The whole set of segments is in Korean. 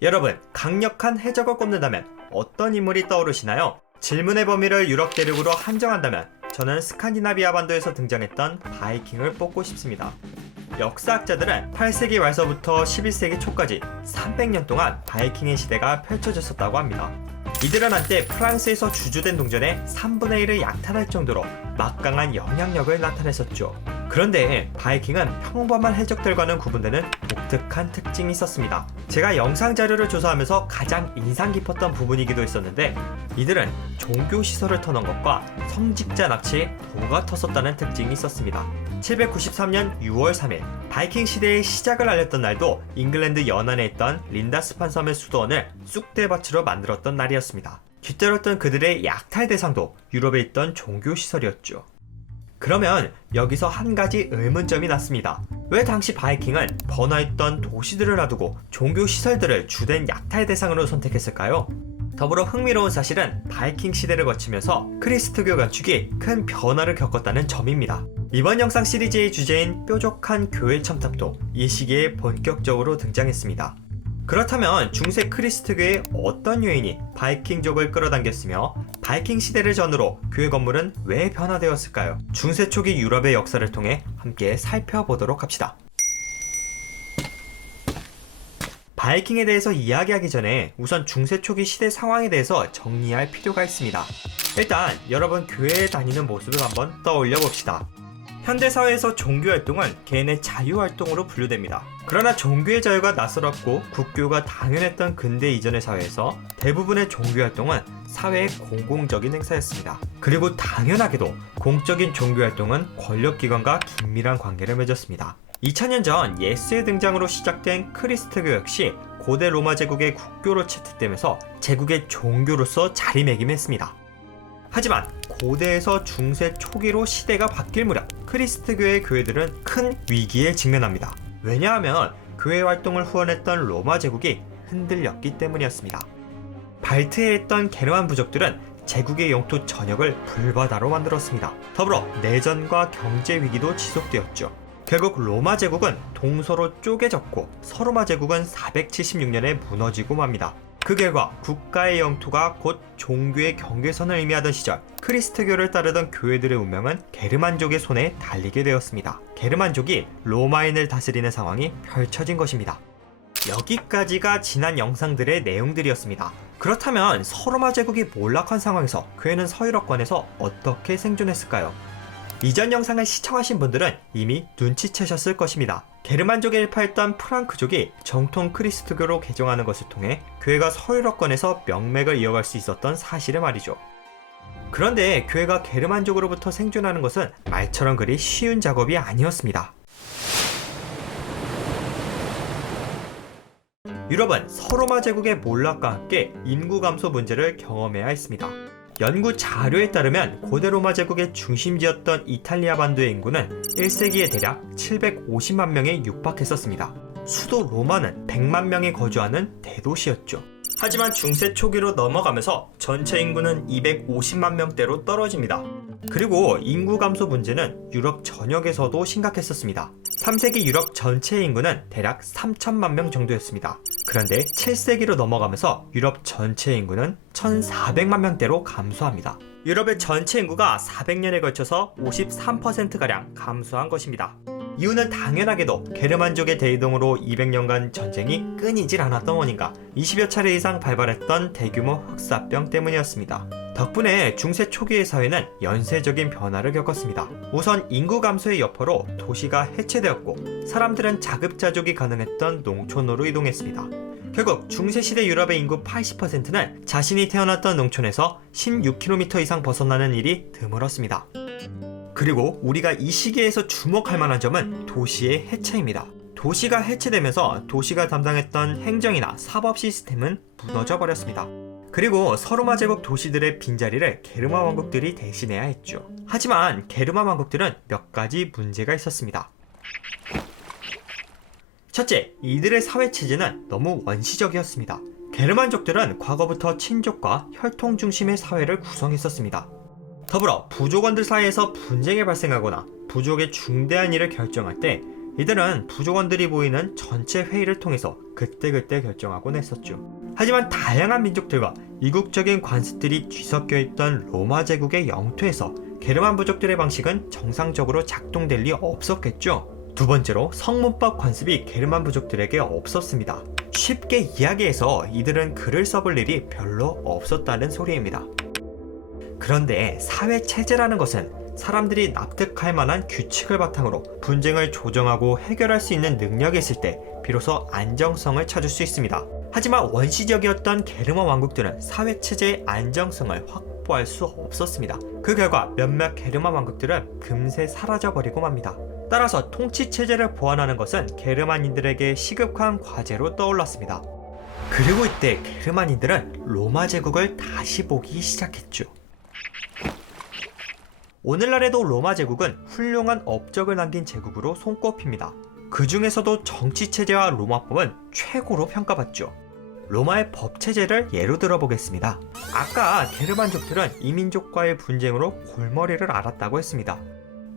여러분, 강력한 해적을 꼽는다면 어떤 인물이 떠오르시나요? 질문의 범위를 유럽 대륙으로 한정한다면 저는 스칸디나비아 반도에서 등장했던 바이킹을 뽑고 싶습니다. 역사학자들은 8세기 말서부터 11세기 초까지 300년 동안 바이킹의 시대가 펼쳐졌었다고 합니다. 이들은 한때 프랑스에서 주주된 동전의 3분의 1을 약탈할 정도로 막강한 영향력을 나타냈었죠. 그런데 바이킹은 평범한 해적들과는 구분되는 독특한 특징이 있었습니다. 제가 영상 자료를 조사하면서 가장 인상 깊었던 부분이기도 했었는데, 이들은 종교 시설을 터는 것과 성직자 납치에 도가 텄었다는 특징이 있었습니다. 793년 6월 3일 바이킹 시대의 시작을 알렸던 날도 잉글랜드 연안에 있던 린다스판 섬의 수도원을 쑥대밭으로 만들었던 날이었습니다. 뒤따랐던 그들의 약탈 대상도 유럽에 있던 종교 시설이었죠. 그러면 여기서 한 가지 의문점이 났습니다. 왜 당시 바이킹은 번화했던 도시들을 놔두고 종교 시설들을 주된 약탈 대상으로 선택했을까요? 더불어 흥미로운 사실은 바이킹 시대를 거치면서 크리스트교 건축이 큰 변화를 겪었다는 점입니다. 이번 영상 시리즈의 주제인 뾰족한 교회 첨탑도 이 시기에 본격적으로 등장했습니다. 그렇다면 중세 크리스트교의 어떤 요인이 바이킹족을 끌어당겼으며 바이킹 시대를 전후로 교회 건물은 왜 변화되었을까요? 중세 초기 유럽의 역사를 통해 함께 살펴보도록 합시다. 바이킹에 대해서 이야기하기 전에 우선 중세 초기 시대 상황에 대해서 정리할 필요가 있습니다. 일단 여러분 교회에 다니는 모습을 한번 떠올려 봅시다. 현대사회에서 종교활동은 개인의 자유활동으로 분류됩니다. 그러나 종교의 자유가 낯설었고 국교가 당연했던 근대 이전의 사회에서 대부분의 종교활동은 사회의 공공적인 행사였습니다. 그리고 당연하게도 공적인 종교활동은 권력기관과 긴밀한 관계를 맺었습니다. 2000년 전 예수의 등장으로 시작된 크리스트교 역시 고대 로마 제국의 국교로 채택되면서 제국의 종교로서 자리매김했습니다. 하지만 고대에서 중세 초기로 시대가 바뀔 무렵 크리스트교의 교회들은 큰 위기에 직면합니다. 왜냐하면 교회 활동을 후원했던 로마 제국이 흔들렸기 때문이었습니다. 발트에 있던 게르만 부족들은 제국의 영토 전역을 불바다로 만들었습니다. 더불어 내전과 경제 위기도 지속되었죠. 결국 로마 제국은 동서로 쪼개졌고 서로마 제국은 476년에 무너지고 맙니다. 그 결과 국가의 영토가 곧 종교의 경계선을 의미하던 시절 크리스트교를 따르던 교회들의 운명은 게르만족의 손에 달리게 되었습니다. 게르만족이 로마인을 다스리는 상황이 펼쳐진 것입니다. 여기까지가 지난 영상들의 내용들이었습니다. 그렇다면 서로마 제국이 몰락한 상황에서 교회는 서유럽권에서 어떻게 생존했을까요? 이전 영상을 시청하신 분들은 이미 눈치채셨을 것입니다. 게르만족에 일파했던 프랑크족이 정통 크리스트교로 개종하는 것을 통해 교회가 서유럽권에서 명맥을 이어갈 수 있었던 사실을 말이죠. 그런데 교회가 게르만족으로부터 생존하는 것은 말처럼 그리 쉬운 작업이 아니었습니다. 유럽은 서로마 제국의 몰락과 함께 인구 감소 문제를 경험해야 했습니다. 연구 자료에 따르면 고대 로마 제국의 중심지였던 이탈리아 반도의 인구는 1세기에 대략 750만 명에 육박했었습니다. 수도 로마는 100만 명이 거주하는 대도시였죠. 하지만 중세 초기로 넘어가면서 전체 인구는 250만 명대로 떨어집니다. 그리고 인구 감소 문제는 유럽 전역에서도 심각했었습니다. 3세기 유럽 전체 인구는 대략 3천만 명 정도였습니다. 그런데 7세기로 넘어가면서 유럽 전체 인구는 1,400만 명대로 감소합니다. 유럽의 전체 인구가 400년에 걸쳐서 53%가량 감소한 것입니다. 이유는 당연하게도 게르만족의 대이동으로 200년간 전쟁이 끊이질 않았던 원인과 20여 차례 이상 발발했던 대규모 흑사병 때문이었습니다. 덕분에 중세 초기의 사회는 연쇄적인 변화를 겪었습니다. 우선 인구 감소의 여파로 도시가 해체되었고 사람들은 자급자족이 가능했던 농촌으로 이동했습니다. 결국 중세시대 유럽의 인구 80%는 자신이 태어났던 농촌에서 16km 이상 벗어나는 일이 드물었습니다. 그리고 우리가 이 시기에서 주목할 만한 점은 도시의 해체입니다. 도시가 해체되면서 도시가 담당했던 행정이나 사법 시스템은 무너져 버렸습니다. 그리고 서로마 제국 도시들의 빈자리를 게르만 왕국들이 대신해야 했죠. 하지만 게르만 왕국들은 몇 가지 문제가 있었습니다. 첫째, 이들의 사회체제는 너무 원시적이었습니다. 게르만족들은 과거부터 친족과 혈통 중심의 사회를 구성했었습니다. 더불어 부족원들 사이에서 분쟁이 발생하거나 부족의 중대한 일을 결정할 때 이들은 부족원들이 모이는 전체 회의를 통해서 그때그때 결정하곤 했었죠. 하지만 다양한 민족들과 이국적인 관습들이 뒤섞여 있던 로마 제국의 영토에서 게르만 부족들의 방식은 정상적으로 작동될 리 없었겠죠. 두 번째로 성문법 관습이 게르만 부족들에게 없었습니다. 쉽게 이야기해서 이들은 글을 써볼 일이 별로 없었다는 소리입니다. 그런데 사회체제라는 것은 사람들이 납득할 만한 규칙을 바탕으로 분쟁을 조정하고 해결할 수 있는 능력이 있을 때 비로소 안정성을 찾을 수 있습니다. 하지만 원시적이었던 게르만 왕국들은 사회체제의 안정성을 확보할 수 없었습니다. 그 결과 몇몇 게르만 왕국들은 금세 사라져버리고 맙니다. 따라서 통치체제를 보완하는 것은 게르만인들에게 시급한 과제로 떠올랐습니다. 그리고 이때 게르만인들은 로마 제국을 다시 보기 시작했죠. 오늘날에도 로마 제국은 훌륭한 업적을 남긴 제국으로 손꼽힙니다. 그 중에서도 정치체제와 로마법은 최고로 평가받죠. 로마의 법체제를 예로 들어보겠습니다. 아까 게르만족들은 이민족과의 분쟁으로 골머리를 앓았다고 했습니다.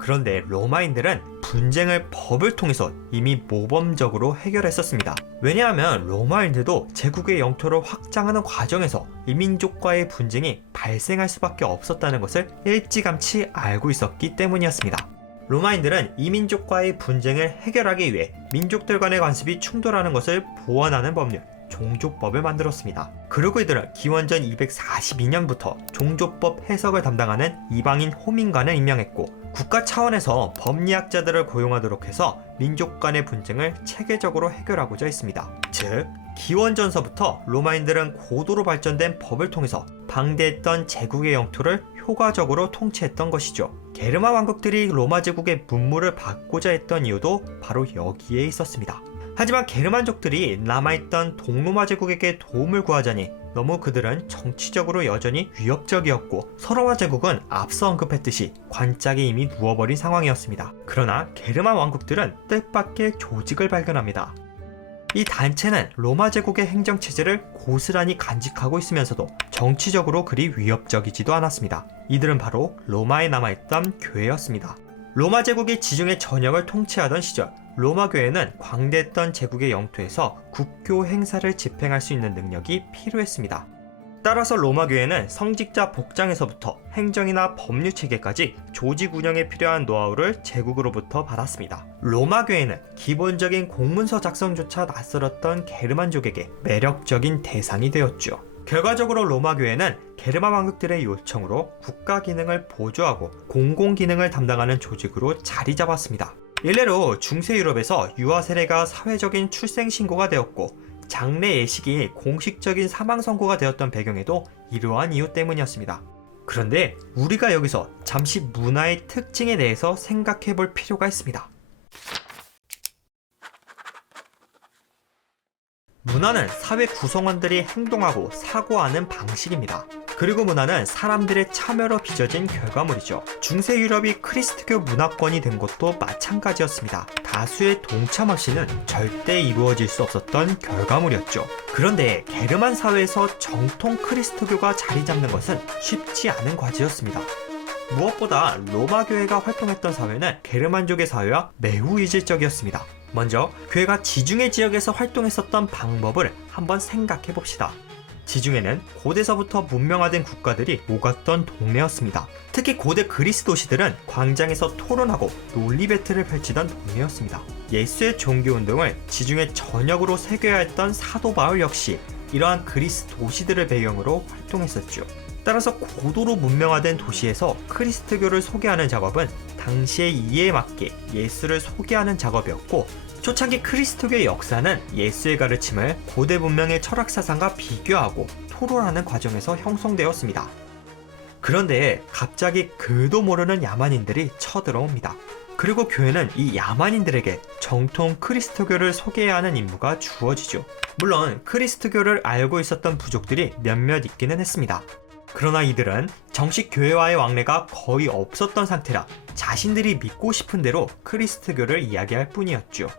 그런데 로마인들은 분쟁을 법을 통해서 이미 모범적으로 해결했었습니다. 왜냐하면 로마인들도 제국의 영토를 확장하는 과정에서 이민족과의 분쟁이 발생할 수밖에 없었다는 것을 일찌감치 알고 있었기 때문이었습니다. 로마인들은 이민족과의 분쟁을 해결하기 위해 민족들 간의 관습이 충돌하는 것을 보완하는 법률, 종조법을 만들었습니다. 그리고 이들은 기원전 242년부터 종조법 해석을 담당하는 이방인 호민관을 임명했고 국가 차원에서 법리학자들을 고용하도록 해서 민족 간의 분쟁을 체계적으로 해결하고자 했습니다. 즉, 기원전서부터 로마인들은 고도로 발전된 법을 통해서 방대했던 제국의 영토를 효과적으로 통치했던 것이죠. 게르만 왕국들이 로마 제국의 문물을 받고자 했던 이유도 바로 여기에 있었습니다. 하지만 게르만족들이 남아있던 동로마 제국에게 도움을 구하자니 너무 그들은 정치적으로 여전히 위협적이었고 서로마 제국은 앞서 언급했듯이 관짝에 이미 누워버린 상황이었습니다. 그러나 게르만 왕국들은 뜻밖의 조직을 발견합니다. 이 단체는 로마 제국의 행정체제를 고스란히 간직하고 있으면서도 정치적으로 그리 위협적이지도 않았습니다. 이들은 바로 로마에 남아있던 교회였습니다. 로마 제국이 지중해 전역을 통치하던 시절 로마 교회는 광대했던 제국의 영토에서 국교 행사를 집행할 수 있는 능력이 필요했습니다. 따라서 로마 교회는 성직자 복장에서부터 행정이나 법률 체계까지 조직 운영에 필요한 노하우를 제국으로부터 받았습니다. 로마 교회는 기본적인 공문서 작성조차 낯설었던 게르만족에게 매력적인 대상이 되었죠. 결과적으로 로마 교회는 게르만 왕국들의 요청으로 국가 기능을 보조하고 공공 기능을 담당하는 조직으로 자리 잡았습니다. 일례로 중세 유럽에서 유아 세례가 사회적인 출생 신고가 되었고 장례 예식이 공식적인 사망 선고가 되었던 배경에도 이러한 이유 때문이었습니다. 그런데 우리가 여기서 잠시 문화의 특징에 대해서 생각해 볼 필요가 있습니다. 문화는 사회 구성원들이 행동하고 사고하는 방식입니다. 그리고 문화는 사람들의 참여로 빚어진 결과물이죠. 중세 유럽이 크리스트교 문화권이 된 것도 마찬가지였습니다. 다수의 동참 없이는 절대 이루어질 수 없었던 결과물이었죠. 그런데 게르만 사회에서 정통 크리스트교가 자리 잡는 것은 쉽지 않은 과제였습니다. 무엇보다 로마 교회가 활동했던 사회는 게르만족의 사회와 매우 이질적이었습니다. 먼저 교회가 지중해 지역에서 활동했었던 방법을 한번 생각해 봅시다. 지중해는 고대서부터 문명화된 국가들이 오갔던 동네였습니다. 특히 고대 그리스 도시들은 광장에서 토론하고 논리 배틀을 펼치던 동네였습니다. 예수의 종교운동을 지중해 전역으로 새겨야 했던 사도 바울 역시 이러한 그리스 도시들을 배경으로 활동했었죠. 따라서 고도로 문명화된 도시에서 크리스트교를 소개하는 작업은 당시의 이해에 맞게 예수를 소개하는 작업이었고, 초창기 크리스트교의 역사는 예수의 가르침을 고대 문명의 철학 사상과 비교하고 토론하는 과정에서 형성되었습니다. 그런데 갑자기 그도 모르는 야만인들이 쳐들어옵니다. 그리고 교회는 이 야만인들에게 정통 크리스트교를 소개해야 하는 임무가 주어지죠. 물론 크리스트교를 알고 있었던 부족들이 몇몇 있기는 했습니다. 그러나 이들은 정식 교회와의 왕래가 거의 없었던 상태라 자신들이 믿고 싶은 대로 크리스트교를 이야기할 뿐이었죠.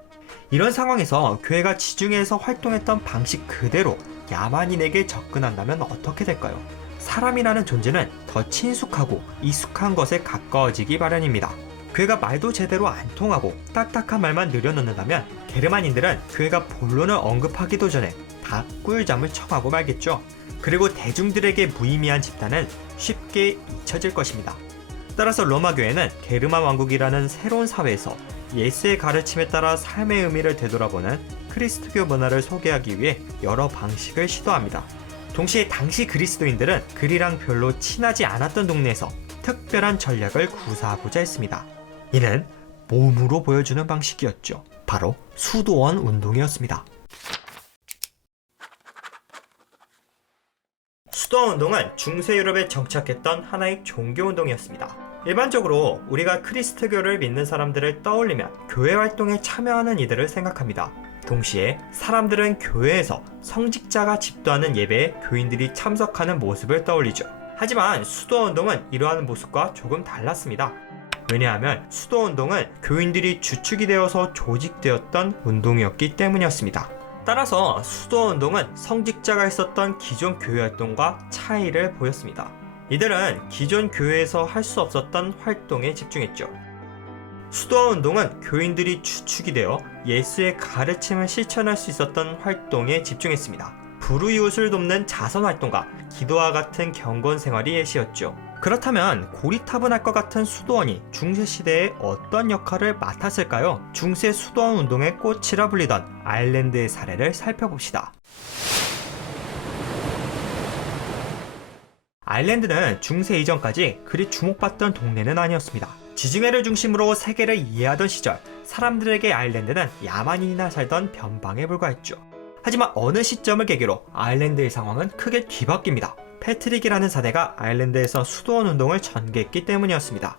이런 상황에서 교회가 지중해에서 활동했던 방식 그대로 야만인에게 접근한다면 어떻게 될까요? 사람이라는 존재는 더 친숙하고 익숙한 것에 가까워지기 마련입니다. 교회가 말도 제대로 안 통하고 딱딱한 말만 늘여놓는다면 게르만인들은 교회가 본론을 언급하기도 전에 다 꿀잠을 청하고 말겠죠. 그리고 대중들에게 무의미한 집단은 쉽게 잊혀질 것입니다. 따라서 로마 교회는 게르만 왕국이라는 새로운 사회에서 예수의 가르침에 따라 삶의 의미를 되돌아보는 크리스트교 문화를 소개하기 위해 여러 방식을 시도합니다. 동시에 당시 그리스도인들은 그리랑 별로 친하지 않았던 동네에서 특별한 전략을 구사하고자 했습니다. 이는 몸으로 보여주는 방식이었죠. 바로 수도원 운동이었습니다. 수도원 운동은 중세 유럽에 정착했던 하나의 종교 운동이었습니다. 일반적으로 우리가 크리스트교를 믿는 사람들을 떠올리면 교회 활동에 참여하는 이들을 생각합니다. 동시에 사람들은 교회에서 성직자가 집도하는 예배에 교인들이 참석하는 모습을 떠올리죠. 하지만 수도원동은 이러한 모습과 조금 달랐습니다. 왜냐하면 수도운동은 교인들이 주축이 되어서 조직되었던 운동이었기 때문이었습니다. 따라서 수도운동은 성직자가 있었던 기존 교회 활동과 차이를 보였습니다. 이들은 기존 교회에서 할 수 없었던 활동에 집중했죠. 수도운동은 교인들이 주축이 되어 예수의 가르침을 실천할 수 있었던 활동에 집중했습니다. 불우이웃을 돕는 자선활동과 기도와 같은 경건 생활이 예시였죠. 그렇다면 고리타분할 것 같은 수도원이 중세시대에 어떤 역할을 맡았을까요? 중세 수도원 운동의 꽃이라 불리던 아일랜드의 사례를 살펴봅시다. 아일랜드는 중세 이전까지 그리 주목받던 동네는 아니었습니다. 지중해를 중심으로 세계를 이해하던 시절, 사람들에게 아일랜드는 야만인이나 살던 변방에 불과했죠. 하지만 어느 시점을 계기로 아일랜드의 상황은 크게 뒤바뀝니다. 패트릭이라는 사내가 아일랜드에서 수도원 운동을 전개했기 때문이었습니다.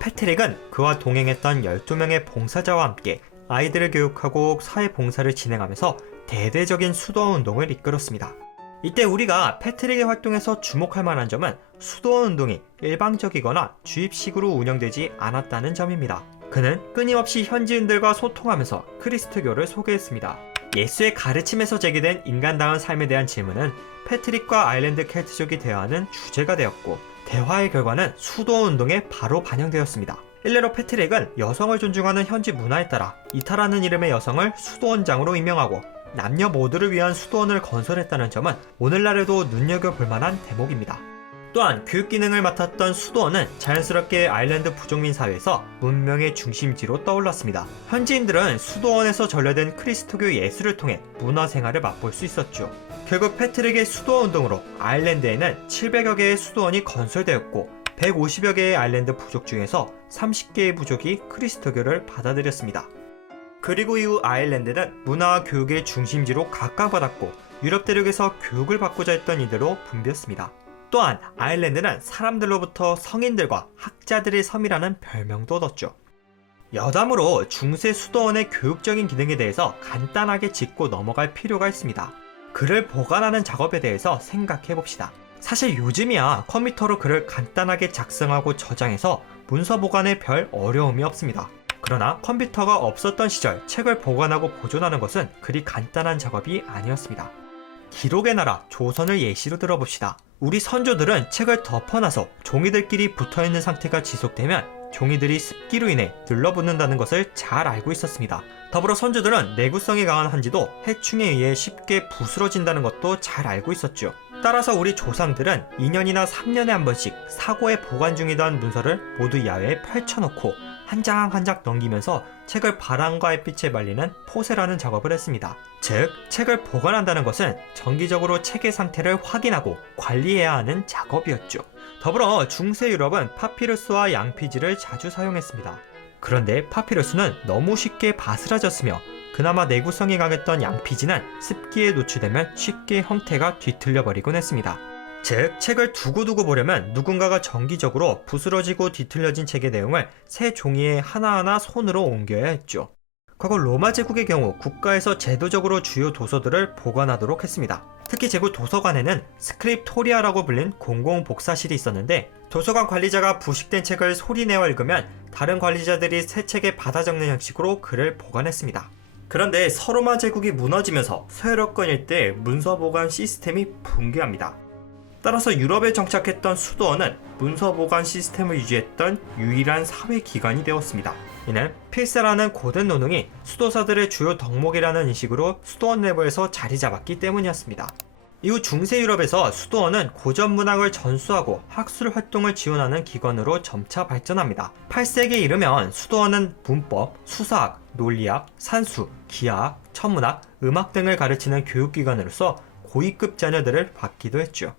패트릭은 그와 동행했던 12명의 봉사자와 함께 아이들을 교육하고 사회봉사를 진행하면서 대대적인 수도원 운동을 이끌었습니다. 이때 우리가 패트릭의 활동에서 주목할 만한 점은 수도원 운동이 일방적이거나 주입식으로 운영되지 않았다는 점입니다. 그는 끊임없이 현지인들과 소통하면서 크리스트교를 소개했습니다. 예수의 가르침에서 제기된 인간다운 삶에 대한 질문은 패트릭과 아일랜드 켈트족이 대화하는 주제가 되었고, 대화의 결과는 수도원 운동에 바로 반영되었습니다. 일례로 패트릭은 여성을 존중하는 현지 문화에 따라 이타라는 이름의 여성을 수도원장으로 임명하고 남녀 모두를 위한 수도원을 건설했다는 점은 오늘날에도 눈여겨볼 만한 대목입니다. 또한 교육 기능을 맡았던 수도원은 자연스럽게 아일랜드 부족민 사회에서 문명의 중심지로 떠올랐습니다. 현지인들은 수도원에서 전래된 크리스토교 예술을 통해 문화생활을 맛볼 수 있었죠. 결국 패트릭의 수도원 운동으로 아일랜드에는 700여 개의 수도원이 건설되었고 150여 개의 아일랜드 부족 중에서 30개의 부족이 크리스토교를 받아들였습니다. 그리고 이후 아일랜드는 문화와 교육의 중심지로 각광받았고 유럽 대륙에서 교육을 받고자 했던 이들로 붐볐습니다. 또한 아일랜드는 사람들로부터 성인들과 학자들의 섬이라는 별명도 얻었죠. 여담으로 중세 수도원의 교육적인 기능에 대해서 간단하게 짚고 넘어갈 필요가 있습니다. 글을 보관하는 작업에 대해서 생각해봅시다. 사실 요즘이야 컴퓨터로 글을 간단하게 작성하고 저장해서 문서 보관에 별 어려움이 없습니다. 그러나 컴퓨터가 없었던 시절 책을 보관하고 보존하는 것은 그리 간단한 작업이 아니었습니다. 기록의 나라 조선을 예시로 들어봅시다. 우리 선조들은 책을 덮어놔서 종이들끼리 붙어있는 상태가 지속되면 종이들이 습기로 인해 들러붙는다는 것을 잘 알고 있었습니다. 더불어 선조들은 내구성이 강한 한지도 해충에 의해 쉽게 부스러진다는 것도 잘 알고 있었죠. 따라서 우리 조상들은 2년이나 3년에 한 번씩 사고에 보관 중이던 문서를 모두 야외에 펼쳐놓고 한 장 한 장 넘기면서 책을 바람과 햇빛에 말리는 포세라는 작업을 했습니다. 즉, 책을 보관한다는 것은 정기적으로 책의 상태를 확인하고 관리해야 하는 작업이었죠. 더불어 중세 유럽은 파피루스와 양피지를 자주 사용했습니다. 그런데 파피루스는 너무 쉽게 바스라졌으며 그나마 내구성이 강했던 양피지는 습기에 노출되면 쉽게 형태가 뒤틀려버리곤 했습니다. 즉, 책을 두고두고 보려면 누군가가 정기적으로 부스러지고 뒤틀려진 책의 내용을 새 종이에 하나하나 손으로 옮겨야 했죠. 과거 로마 제국의 경우 국가에서 제도적으로 주요 도서들을 보관하도록 했습니다. 특히 제국 도서관에는 스크립토리아라고 불린 공공복사실이 있었는데 도서관 관리자가 부식된 책을 소리내어 읽으면 다른 관리자들이 새 책에 받아 적는 형식으로 글을 보관했습니다. 그런데 서로마 제국이 무너지면서 서유럽권 일대 문서 보관 시스템이 붕괴합니다. 따라서 유럽에 정착했던 수도원은 문서 보관 시스템을 유지했던 유일한 사회기관이 되었습니다. 이는 필사라는 고된 노동이 수도사들의 주요 덕목이라는 인식으로 수도원 내부에서 자리 잡았기 때문이었습니다. 이후 중세 유럽에서 수도원은 고전 문학을 전수하고 학술 활동을 지원하는 기관으로 점차 발전합니다. 8세기에 이르면 수도원은 문법, 수사학, 논리학, 산수, 기하학, 천문학, 음악 등을 가르치는 교육기관으로서 고위급 자녀들을 받기도 했죠.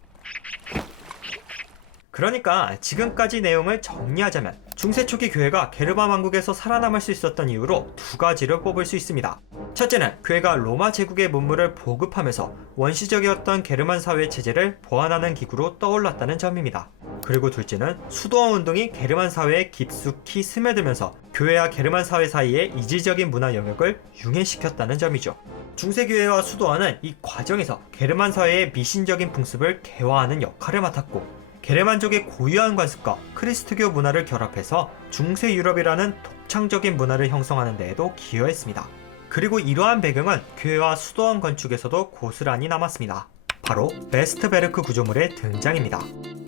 그러니까 지금까지 내용을 정리하자면 중세 초기 교회가 게르만 왕국에서 살아남을 수 있었던 이유로 두 가지를 뽑을 수 있습니다. 첫째는 교회가 로마 제국의 문물을 보급하면서 원시적이었던 게르만 사회의 체제를 보완하는 기구로 떠올랐다는 점입니다. 그리고 둘째는 수도원 운동이 게르만 사회에 깊숙이 스며들면서 교회와 게르만 사회 사이의 이질적인 문화 영역을 융해시켰다는 점이죠. 중세교회와 수도원은 이 과정에서 게르만 사회의 미신적인 풍습을 개화하는 역할을 맡았고, 게르만족의 고유한 관습과 크리스트교 문화를 결합해서 중세 유럽이라는 독창적인 문화를 형성하는 데에도 기여했습니다. 그리고 이러한 배경은 교회와 수도원 건축에서도 고스란히 남았습니다. 바로 베스트베르크 구조물의 등장입니다.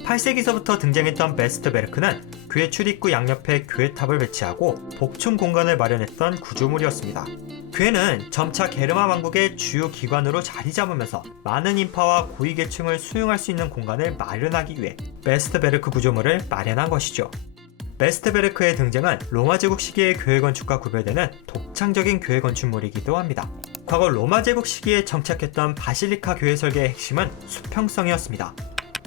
8세기서부터 등장했던 베스트베르크는 교회 출입구 양옆에 교회탑을 배치하고 복층 공간을 마련했던 구조물이었습니다. 교회는 점차 게르만 왕국의 주요 기관으로 자리 잡으면서 많은 인파와 고위계층을 수용할 수 있는 공간을 마련하기 위해 베스트베르크 구조물을 마련한 것이죠. 베스트베르크의 등장은 로마 제국 시기의 교회 건축과 구별되는 독창적인 교회 건축물이기도 합니다. 과거 로마 제국 시기에 정착했던 바실리카 교회 설계의 핵심은 수평성이었습니다.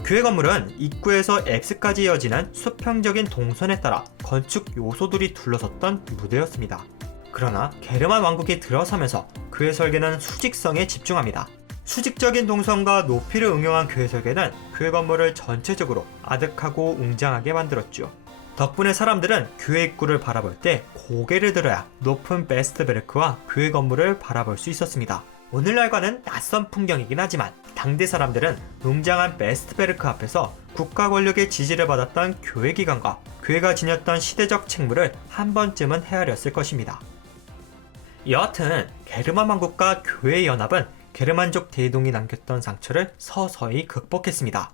교회 건물은 입구에서 X까지 이어지는 수평적인 동선에 따라 건축 요소들이 둘러섰던 무대였습니다. 그러나 게르만 왕국이 들어서면서 교회 설계는 수직성에 집중합니다. 수직적인 동선과 높이를 응용한 교회 설계는 교회 건물을 전체적으로 아득하고 웅장하게 만들었죠. 덕분에 사람들은 교회 입구를 바라볼 때 고개를 들어야 높은 베스트베르크와 교회 건물을 바라볼 수 있었습니다. 오늘날과는 낯선 풍경이긴 하지만 당대 사람들은 웅장한 베스트베르크 앞에서 국가 권력의 지지를 받았던 교회 기관과 교회가 지녔던 시대적 책무를 한 번쯤은 헤아렸을 것입니다. 여하튼 게르만 왕국과 교회의 연합은 게르만족 대동이 남겼던 상처를 서서히 극복했습니다.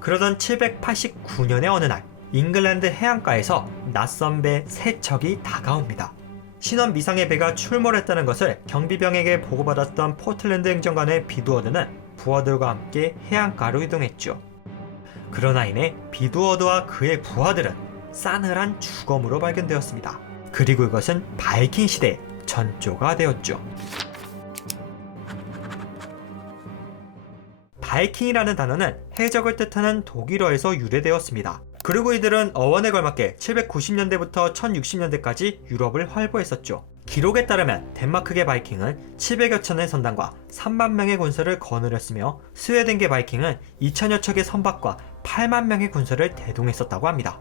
그러던 789년의 어느 날 잉글랜드 해안가에서 낯선 배 3척이 다가옵니다. 신원 미상의 배가 출몰했다는 것을 경비병에게 보고받았던 포틀랜드 행정관의 비두어드는 부하들과 함께 해안가로 이동했죠. 그러나 이내 비두어드와 그의 부하들은 싸늘한 주검으로 발견되었습니다. 그리고 이것은 바이킹 시대의 전조가 되었죠. 바이킹이라는 단어는 해적을 뜻하는 독일어에서 유래되었습니다. 그리고 이들은 어원에 걸맞게 790년대부터 1060년대까지 유럽을 활보했었죠. 기록에 따르면 덴마크계 바이킹은 700여 척의 선단과 3만 명의 군사를 거느렸으며 스웨덴계 바이킹은 2000여 척의 선박과 8만 명의 군사를 대동했었다고 합니다.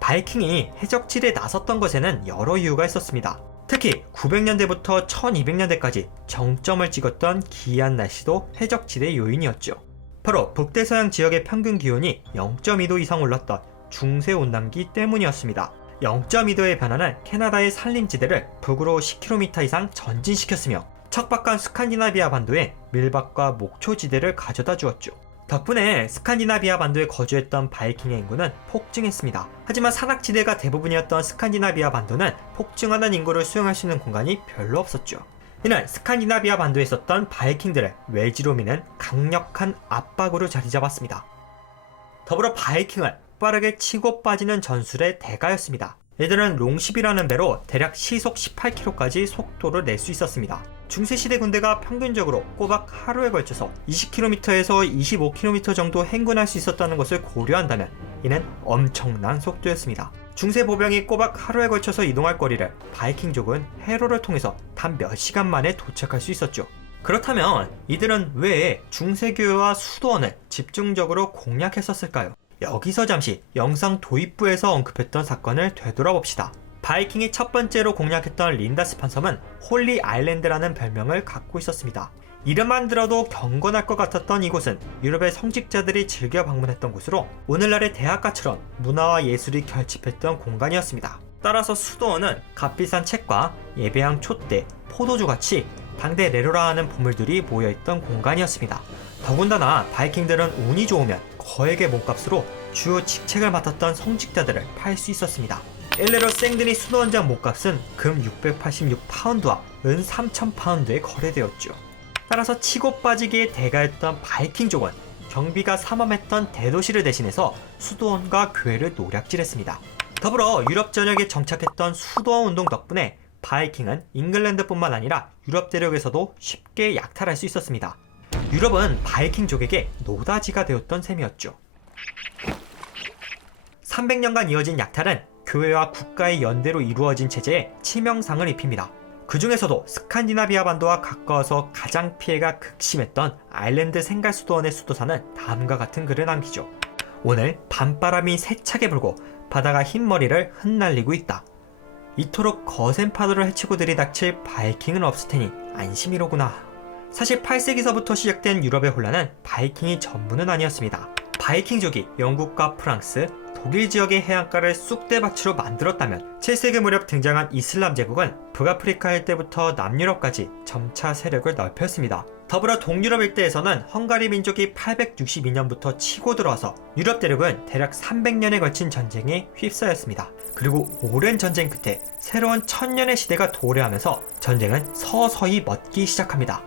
바이킹이 해적지대에 나섰던 것에는 여러 이유가 있었습니다. 특히 900년대부터 1200년대까지 정점을 찍었던 기이한 날씨도 해적지대의 요인이었죠. 바로 북대서양 지역의 평균 기온이 0.2도 이상 올랐던 중세온난기 때문이었습니다. 0.2도의 변화는 캐나다의 산림지대를 북으로 10km 이상 전진시켰으며 척박한 스칸디나비아 반도에 밀밭과 목초지대를 가져다 주었죠. 덕분에 스칸디나비아 반도에 거주했던 바이킹의 인구는 폭증했습니다. 하지만 산악지대가 대부분이었던 스칸디나비아 반도는 폭증하는 인구를 수용할 수 있는 공간이 별로 없었죠. 이는 스칸디나비아 반도에 있었던 바이킹들을 외지로 미는 강력한 압박으로 자리 잡았습니다. 더불어 바이킹은 빠르게 치고 빠지는 전술의 대가였습니다. 이들은 롱십이라는 배로 대략 시속 18km까지 속도를 낼 수 있었습니다. 중세시대 군대가 평균적으로 꼬박 하루에 걸쳐서 20km에서 25km 정도 행군할 수 있었다는 것을 고려한다면 이는 엄청난 속도였습니다. 중세 보병이 꼬박 하루에 걸쳐서 이동할 거리를 바이킹족은 해로를 통해서 단 몇 시간 만에 도착할 수 있었죠. 그렇다면 이들은 왜 중세교회와 수도원을 집중적으로 공략했었을까요? 여기서 잠시 영상 도입부에서 언급했던 사건을 되돌아봅시다. 바이킹이 첫 번째로 공략했던 린다스판 섬은 홀리 아일랜드라는 별명을 갖고 있었습니다. 이름만 들어도 경건할 것 같았던 이곳은 유럽의 성직자들이 즐겨 방문했던 곳으로 오늘날의 대학가처럼 문화와 예술이 결집했던 공간이었습니다. 따라서 수도원은 값비싼 책과 예배향 촛대, 포도주같이 당대 레로라 하는 보물들이 모여있던 공간이었습니다. 더군다나 바이킹들은 운이 좋으면 거액의 몸값으로 주요 직책을 맡았던 성직자들을 팔 수 있었습니다. 일례로 생드니 수도원장 몸값은 금 686파운드와 은 3000파운드에 거래되었죠. 따라서 치고 빠지기에 대가였던 바이킹족은 경비가 삼엄했던 대도시를 대신해서 수도원과 교회를 노략질했습니다. 더불어 유럽 전역에 정착했던 수도원 운동 덕분에 바이킹은 잉글랜드뿐만 아니라 유럽 대륙에서도 쉽게 약탈할 수 있었습니다. 유럽은 바이킹족에게 노다지가 되었던 셈이었죠. 300년간 이어진 약탈은 교회와 국가의 연대로 이루어진 체제에 치명상을 입힙니다. 그 중에서도 스칸디나비아 반도와 가까워서 가장 피해가 극심했던 아일랜드 생갈 수도원의 수도사는 다음과 같은 글을 남기죠. 오늘 밤바람이 세차게 불고 바다가 흰머리를 흩날리고 있다. 이토록 거센 파도를 헤치고 들이닥칠 바이킹은 없을 테니 안심이로구나. 사실 8세기서부터 시작된 유럽의 혼란은 바이킹이 전부는 아니었습니다. 바이킹족이 영국과 프랑스, 독일 지역의 해안가를 쑥대밭으로 만들었다면 7세기 무렵 등장한 이슬람 제국은 북아프리카 일대부터 남유럽까지 점차 세력을 넓혔습니다. 더불어 동유럽 일대에서는 헝가리 민족이 862년부터 치고 들어와서 유럽 대륙은 대략 300년에 걸친 전쟁에 휩싸였습니다. 그리고 오랜 전쟁 끝에 새로운 천년의 시대가 도래하면서 전쟁은 서서히 멎기 시작합니다.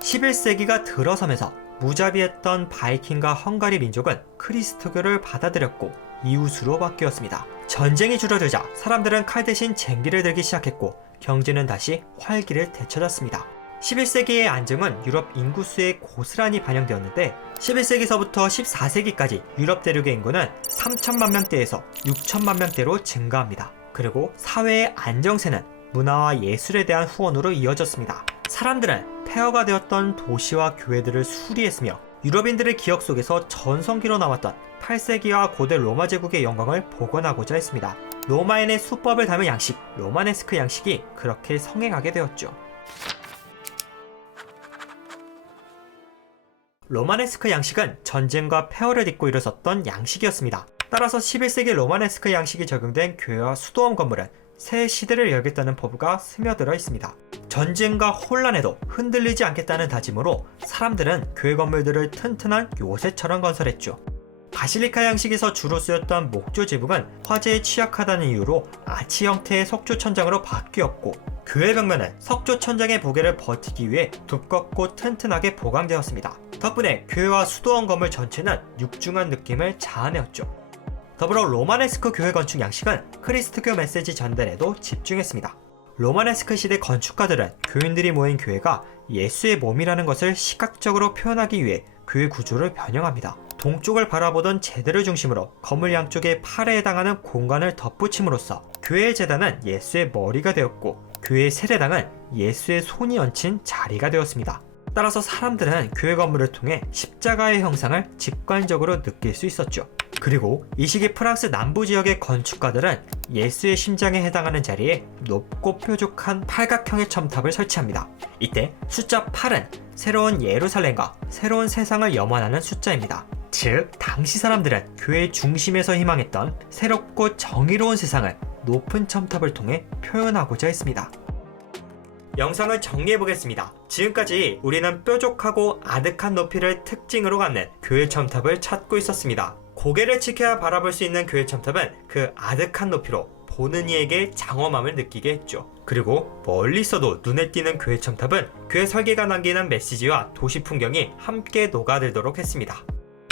11세기가 들어서면서 무자비했던 바이킹과 헝가리 민족은 크리스토교를 받아들였고 이웃으로 바뀌었습니다. 전쟁이 줄어들자 사람들은 칼 대신 쟁기를 들기 시작했고 경제는 다시 활기를 되찾았습니다. 11세기의 안정은 유럽 인구수에 고스란히 반영되었는데 11세기서부터 14세기까지 유럽 대륙의 인구는 3천만 명대에서 6천만 명대로 증가합니다. 그리고 사회의 안정세는 문화와 예술에 대한 후원으로 이어졌습니다. 사람들은 폐허가 되었던 도시와 교회들을 수리했으며 유럽인들의 기억 속에서 전성기로 남았던 8세기와 고대 로마 제국의 영광을 복원하고자 했습니다. 로마인의 수법을 담은 양식, 로마네스크 양식이 그렇게 성행하게 되었죠. 로마네스크 양식은 전쟁과 폐허를 딛고 일어섰던 양식이었습니다. 따라서 11세기 로마네스크 양식이 적용된 교회와 수도원 건물은 새 시대를 열겠다는 포부가 스며들어 있습니다. 전쟁과 혼란에도 흔들리지 않겠다는 다짐으로 사람들은 교회 건물들을 튼튼한 요새처럼 건설했죠. 바실리카 양식에서 주로 쓰였던 목조 지붕은 화재에 취약하다는 이유로 아치 형태의 석조 천장으로 바뀌었고 교회 벽면은 석조 천장의 무게를 버티기 위해 두껍고 튼튼하게 보강되었습니다. 덕분에 교회와 수도원 건물 전체는 육중한 느낌을 자아내었죠. 더불어 로마네스크 교회 건축 양식은 크리스트교 메시지 전달에도 집중했습니다. 로마네스크 시대 건축가들은 교인들이 모인 교회가 예수의 몸이라는 것을 시각적으로 표현하기 위해 교회 구조를 변형합니다. 동쪽을 바라보던 제대를 중심으로 건물 양쪽에 팔에 해당하는 공간을 덧붙임으로써 교회의 제단은 예수의 머리가 되었고 교회의 세례당은 예수의 손이 얹힌 자리가 되었습니다. 따라서 사람들은 교회 건물을 통해 십자가의 형상을 직관적으로 느낄 수 있었죠. 그리고 이 시기 프랑스 남부 지역의 건축가들은 예수의 심장에 해당하는 자리에 높고 뾰족한 팔각형의 첨탑을 설치합니다. 이때 숫자 8은 새로운 예루살렘과 새로운 세상을 염원하는 숫자입니다. 즉, 당시 사람들은 교회 중심에서 희망했던 새롭고 정의로운 세상을 높은 첨탑을 통해 표현하고자 했습니다. 영상을 정리해보겠습니다. 지금까지 우리는 뾰족하고 아득한 높이를 특징으로 갖는 교회 첨탑을 찾고 있었습니다. 고개를 치켜야 바라볼 수 있는 교회 첨탑은 그 아득한 높이로 보는 이에게 장엄함을 느끼게 했죠. 그리고 멀리 있어도 눈에 띄는 교회 첨탑은 교회 설계가 남기는 메시지와 도시 풍경이 함께 녹아들도록 했습니다.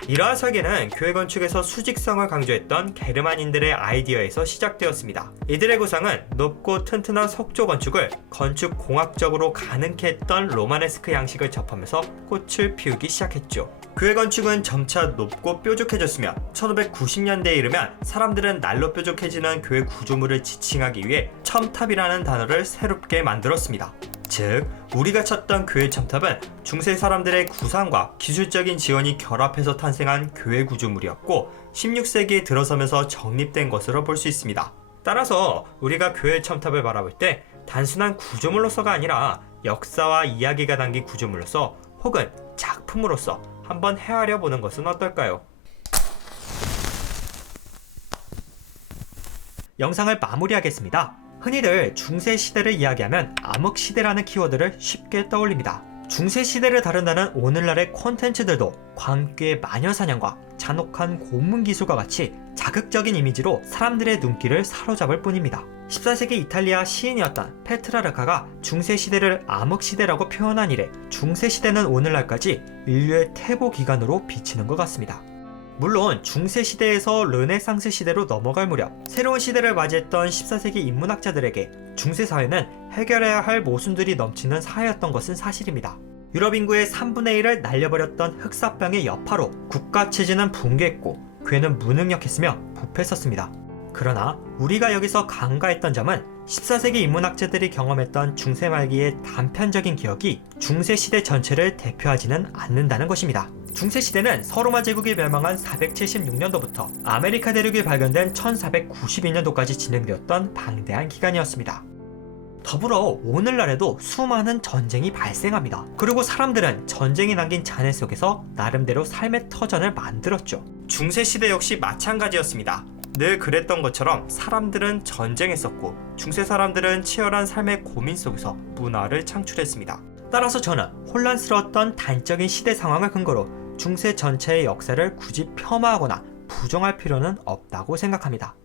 이러한 설계는 교회 건축에서 수직성을 강조했던 게르만인들의 아이디어에서 시작되었습니다. 이들의 구상은 높고 튼튼한 석조 건축을 건축 공학적으로 가능케 했던 로마네스크 양식을 접하면서 꽃을 피우기 시작했죠. 교회 건축은 점차 높고 뾰족해졌으며 1590년대에 이르면 사람들은 날로 뾰족해지는 교회 구조물을 지칭하기 위해 첨탑이라는 단어를 새롭게 만들었습니다. 즉, 우리가 찾던 교회 첨탑은 중세 사람들의 구상과 기술적인 지원이 결합해서 탄생한 교회 구조물이었고 16세기에 들어서면서 정립된 것으로 볼 수 있습니다. 따라서 우리가 교회 첨탑을 바라볼 때 단순한 구조물로서가 아니라 역사와 이야기가 담긴 구조물로서 혹은 작품으로서 한번 헤아려 보는 것은 어떨까요? 영상을 마무리하겠습니다. 흔히들 중세 시대를 이야기하면 암흑 시대라는 키워드를 쉽게 떠올립니다. 중세시대를 다룬다는 오늘날의 콘텐츠들도 광교의 마녀사냥과 잔혹한 고문기술과 같이 자극적인 이미지로 사람들의 눈길을 사로잡을 뿐입니다. 14세기 이탈리아 시인이었던 페트라르카가 중세시대를 암흑시대라고 표현한 이래 중세시대는 오늘날까지 인류의 퇴보 기간으로 비치는 것 같습니다. 물론 중세시대에서 르네상스 시대로 넘어갈 무렵 새로운 시대를 맞이했던 14세기 인문학자들에게 중세사회는 해결해야 할 모순들이 넘치는 사회였던 것은 사실입니다. 유럽 인구의 3분의 1을 날려버렸던 흑사병의 여파로 국가체제는 붕괴했고 교회는 무능력했으며 부패했었습니다. 그러나 우리가 여기서 간과했던 점은 14세기 인문학자들이 경험했던 중세 말기의 단편적인 기억이 중세시대 전체를 대표하지는 않는다는 것입니다. 중세시대는 서로마 제국이 멸망한 476년도부터 아메리카 대륙이 발견된 1492년도까지 진행되었던 방대한 기간이었습니다. 더불어 오늘날에도 수많은 전쟁이 발생합니다. 그리고 사람들은 전쟁이 남긴 잔해 속에서 나름대로 삶의 터전을 만들었죠. 중세시대 역시 마찬가지였습니다. 늘 그랬던 것처럼 사람들은 전쟁했었고 중세 사람들은 치열한 삶의 고민 속에서 문화를 창출했습니다. 따라서 저는 혼란스러웠던 단적인 시대 상황을 근거로 중세 전체의 역사를 굳이 폄하하거나 부정할 필요는 없다고 생각합니다.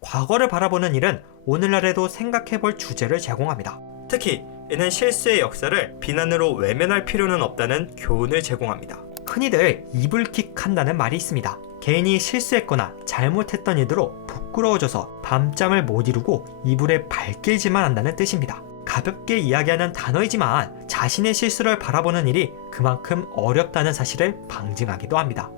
과거를 바라보는 일은 오늘날에도 생각해볼 주제를 제공합니다. 특히 이는 실수의 역사를 비난으로 외면할 필요는 없다는 교훈을 제공합니다. 흔히들 이불킥한다는 말이 있습니다. 개인이 실수했거나 잘못했던 일으로 부끄러워져서 밤잠을 못 이루고 이불에 발길질만 한다는 뜻입니다. 가볍게 이야기하는 단어이지만 자신의 실수를 바라보는 일이 그만큼 어렵다는 사실을 방증하기도 합니다.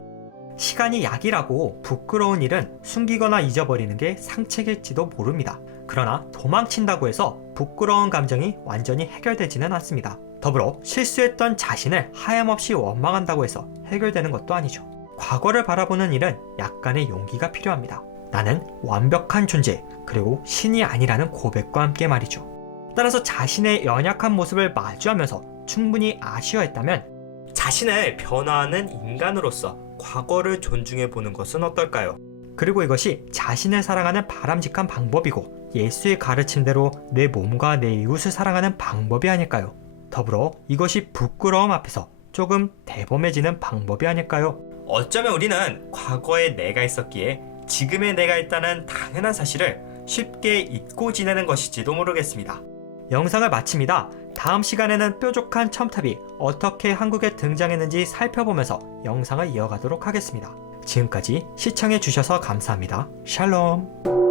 시간이 약이라고 부끄러운 일은 숨기거나 잊어버리는 게 상책일지도 모릅니다. 그러나 도망친다고 해서 부끄러운 감정이 완전히 해결되지는 않습니다. 더불어 실수했던 자신을 하염없이 원망한다고 해서 해결되는 것도 아니죠. 과거를 바라보는 일은 약간의 용기가 필요합니다. 나는 완벽한 존재, 그리고 신이 아니라는 고백과 함께 말이죠. 따라서 자신의 연약한 모습을 마주하면서 충분히 아쉬워했다면 자신을 변화하는 인간으로서 과거를 존중해 보는 것은 어떨까요? 그리고 이것이 자신을 사랑하는 바람직한 방법이고 예수의 가르침대로 내 몸과 내 이웃을 사랑하는 방법이 아닐까요? 더불어 이것이 부끄러움 앞에서 조금 대범해지는 방법이 아닐까요? 어쩌면 우리는 과거에 내가 있었기에 지금의 내가 있다는 당연한 사실을 쉽게 잊고 지내는 것일지도 모르겠습니다. 영상을 마칩니다. 다음 시간에는 뾰족한 첨탑이 어떻게 한국에 등장했는지 살펴보면서 영상을 이어가도록 하겠습니다. 지금까지 시청해주셔서 감사합니다. 샬롬.